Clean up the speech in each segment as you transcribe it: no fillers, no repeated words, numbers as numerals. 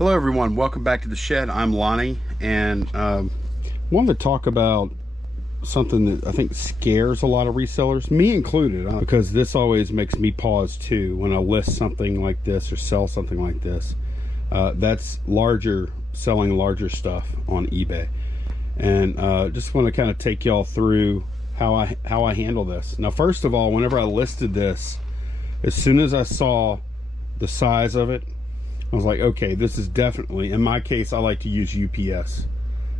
Hello everyone, welcome back to the shed. I'm Lonnie, and wanted to talk about something that I think scares a lot of resellers, me included, because this always makes me pause too when I list something like this or sell something like this. That's selling larger stuff on eBay, and just want to kind of take y'all through how I handle this. Now, first of all, whenever I listed this, as soon as I saw the size of it, I was like, okay, this is definitely, in my case, I like to use UPS.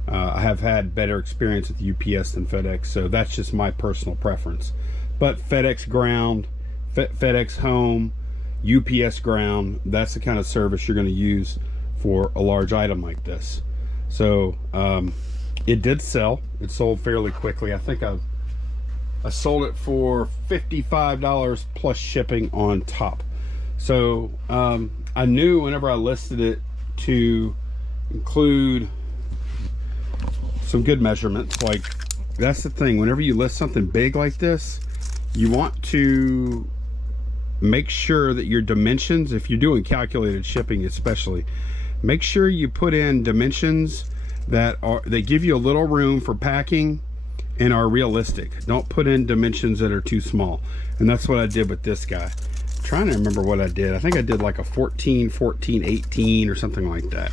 I have had better experience with UPS than FedEx, so that's just my personal preference. But FedEx Ground, FedEx Home, UPS Ground, that's the kind of service you're going to use for a large item like this. So it did sell. It sold fairly quickly. I think I sold it for $55 plus shipping on top. So I knew whenever I listed it to include some good measurements. Like, that's the thing, whenever you list something big like this, you want to make sure that your dimensions, if you're doing calculated shipping especially, make sure you put in dimensions that give you a little room for packing and are realistic. Don't put in dimensions that are too small. And that's what I did with this guy. Trying to remember what I did. I think I did like a 14, 18 or something like that.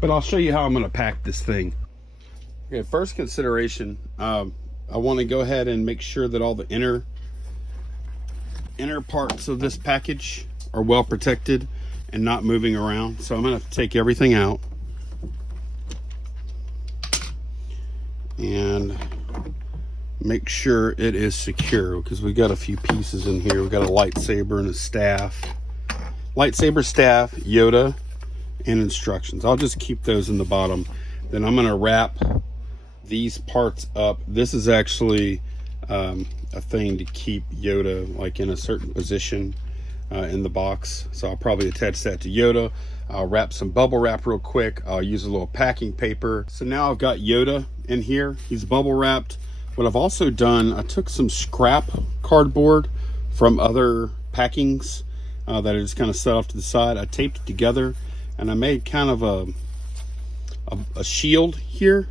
But I'll show you how I'm going to pack this thing. Okay, first consideration, I want to go ahead and make sure that all the inner parts of this package are well protected and not moving around. So I'm going to take everything out and make sure it is secure, because we got a few pieces in here. We got a lightsaber and a staff. Lightsaber, staff, Yoda, and instructions. I'll just keep those in the bottom. Then I'm going to wrap these parts up. This is actually a thing to keep Yoda like in a certain position in the box. So I'll probably attach that to Yoda. I'll wrap some bubble wrap real quick. I'll use a little packing paper. So now I've got Yoda in here. He's bubble wrapped. What I've also done, I took some scrap cardboard from other packings that I just kind of set off to the side. I taped it together, and I made kind of a shield here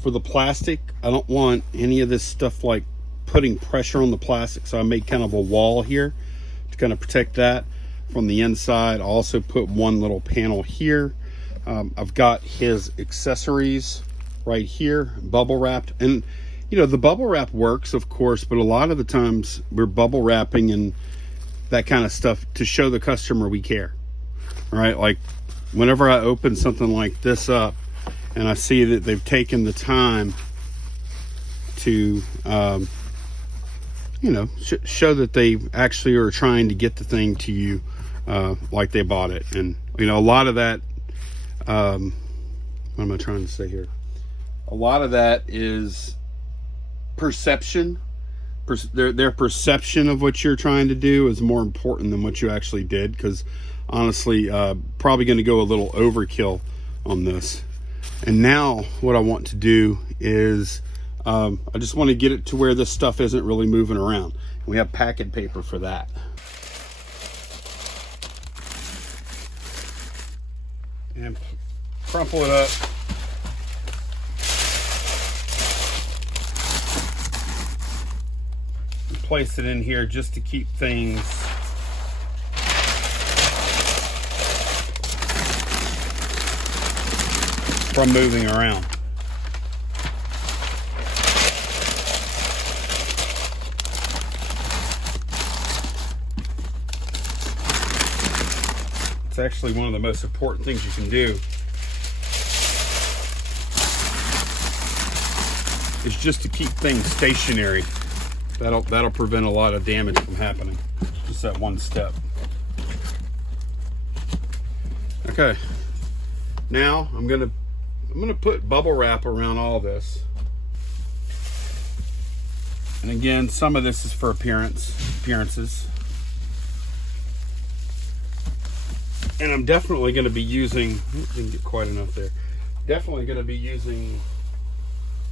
for the plastic. I don't want any of this stuff like putting pressure on the plastic, so I made kind of a wall here to kind of protect that from the inside. I also put one little panel here. I've got his accessories right here, bubble wrapped. And you know, the bubble wrap works, of course, but a lot of the times we're bubble wrapping and that kind of stuff to show the customer we care, right? Like whenever I open something like this up and I see that they've taken the time to, you know, show that they actually are trying to get the thing to you like they bought it. And, you know, a lot of that, what am I trying to say here? A lot of that is perception. Their perception of what you're trying to do is more important than what you actually did, because honestly, probably going to go a little overkill on this. And now what I want to do is I just want to get it to where this stuff isn't really moving around. We have packing paper for that. And crumple it up. Place it in here just to keep things from moving around. It's actually one of the most important things you can do is just to keep things stationary. That'll prevent a lot of damage from happening. Just that one step. Okay. Now I'm gonna put bubble wrap around all this. And again, some of this is for appearances. And I'm definitely going to be using, didn't get quite enough there. Definitely going to be using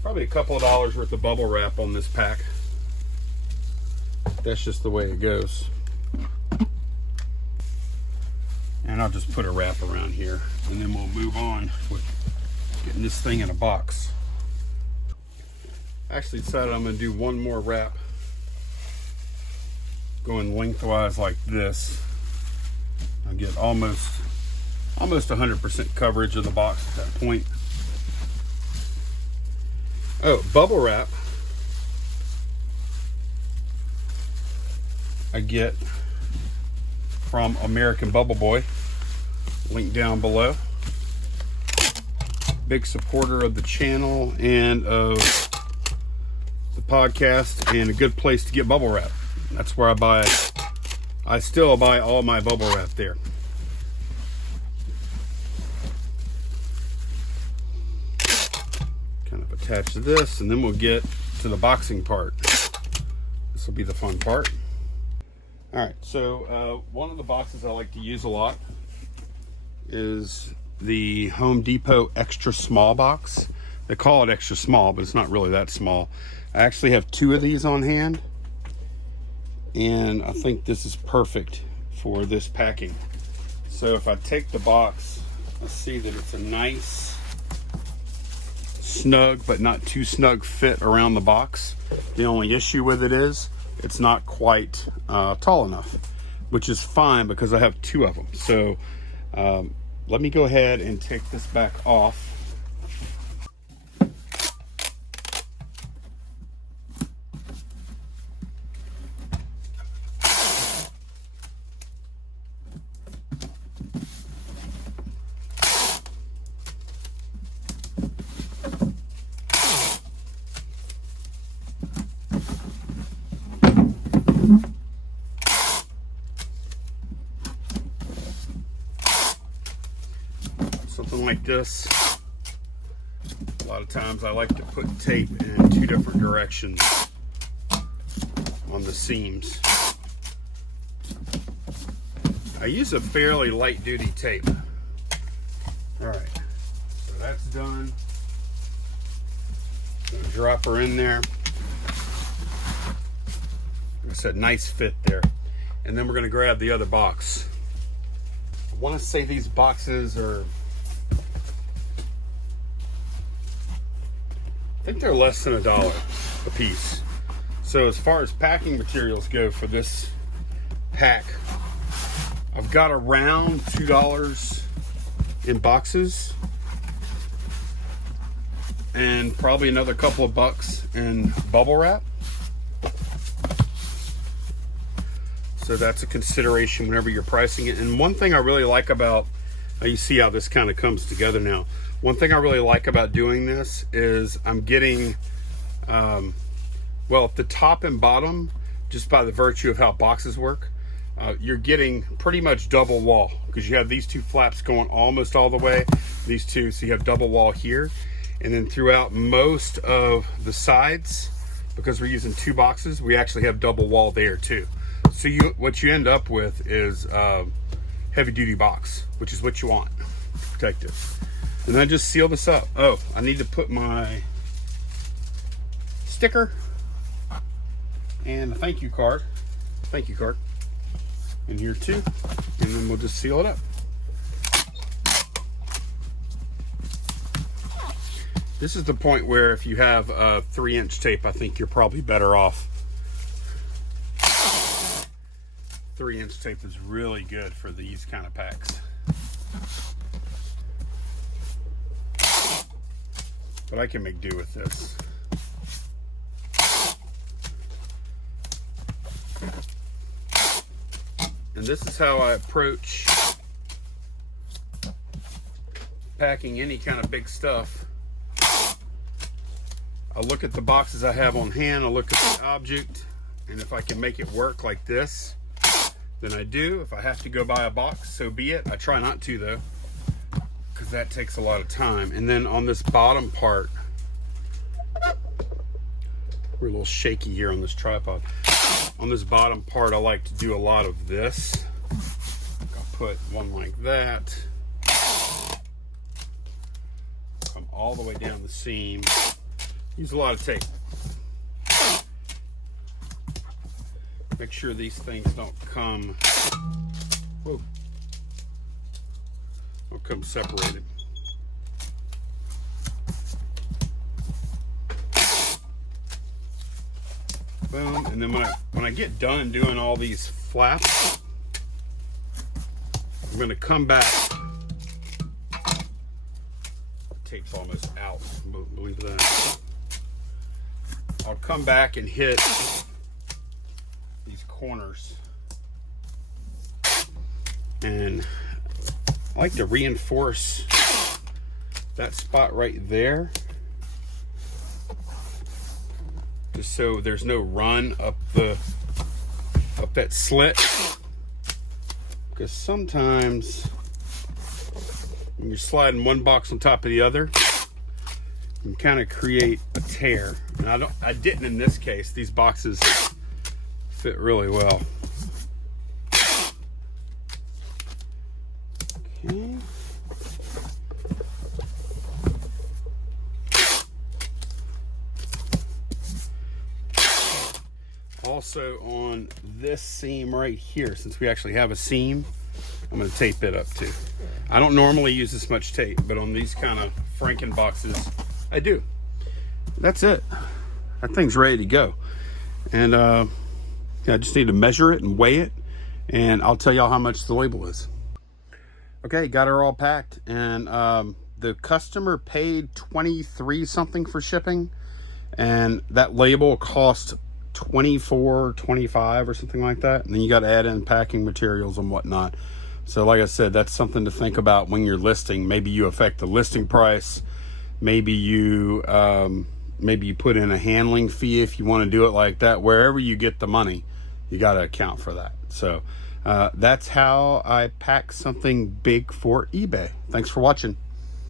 probably a couple of dollars worth of bubble wrap on this pack. That's just the way it goes. And I'll just put a wrap around here, and then we'll move on with getting this thing in a box. I actually decided I'm going to do one more wrap, going lengthwise like this. I get almost 100% coverage of the box at that point. Oh, bubble wrap I get from American Bubble Boy, link down below. Big supporter of the channel and of the podcast, and a good place to get bubble wrap. That's where I still buy all my bubble wrap there. Kind of attach to this, and then we'll get to the boxing part. This will be the fun part. All right, so one of the boxes I like to use a lot is the Home Depot extra small box. They call it extra small, but it's not really that small. I actually have 2 of these on hand, and I think this is perfect for this packing. So if I take the box, I see that it's a nice, snug, but not too snug fit around the box. The only issue with it is it's not quite tall enough, which is fine because I have 2 of them. So let me go ahead and take this back off. Something like this. A lot of times I like to put tape in 2 different directions on the seams. I use a fairly light duty tape. All right, so that's done. Gonna drop her in there. Like I said, nice fit there. And then we're gonna grab the other box. I wanna say these boxes are, I think they're less than $1 a piece. So as far as packing materials go for this pack, I've got around $2 in boxes and probably another couple of bucks in bubble wrap. So that's a consideration whenever you're pricing it. And one thing I really like about, you see how this kind of comes together now. One thing I really like about doing this is I'm getting, well, at the top and bottom, just by the virtue of how boxes work, you're getting pretty much double wall because you have these 2 flaps going almost all the way, these 2, so you have double wall here. And then throughout most of the sides, because we're using 2 boxes, we actually have double wall there too. So what you end up with is heavy duty box, which is what you want to protect it. And then just seal this up. Oh, I need to put my sticker and a thank you card in here too, and then we'll just seal it up. This is the point where if you have a 3-inch tape, I think you're probably better off. 3-inch tape is really good for these kind of packs. But I can make do with this. And this is how I approach packing any kind of big stuff. I look at the boxes I have on hand, I look at the object, and if I can make it work like this, then I do. If I have to go buy a box, so be it. I try not to though, because that takes a lot of time. And then on this bottom part, we're a little shaky here on this tripod. On this bottom part, I like to do a lot of this. I'll put one like that. Come all the way down the seam. Use a lot of tape. Make sure these things don't come will come separated. Boom. And then when I get done doing all these flaps, I'm going to come back. The tape's almost out, believe that. I'll come back and hit these corners. And I like to reinforce that spot right there, just so there's no run up that slit. Because sometimes when you're sliding one box on top of the other, you can kind of create a tear. And I didn't in this case. These boxes fit really well. Okay. Also on this seam right here, since we actually have a seam, I'm going to tape it up too. I don't normally use this much tape, but on these kind of Franken boxes, I do. That's it. That thing's ready to go. And I just need to measure it and weigh it, and I'll tell y'all how much the label is. Okay, got her all packed, and the customer paid $23 something for shipping, and that label cost $24, $25 or something like that. And then you got to add in packing materials and whatnot. So like I said, that's something to think about when you're listing. Maybe you affect the listing price. Maybe you put in a handling fee if you want to do it like that. Wherever you get the money, you got to account for that. So that's how I pack something big for eBay. Thanks for watching.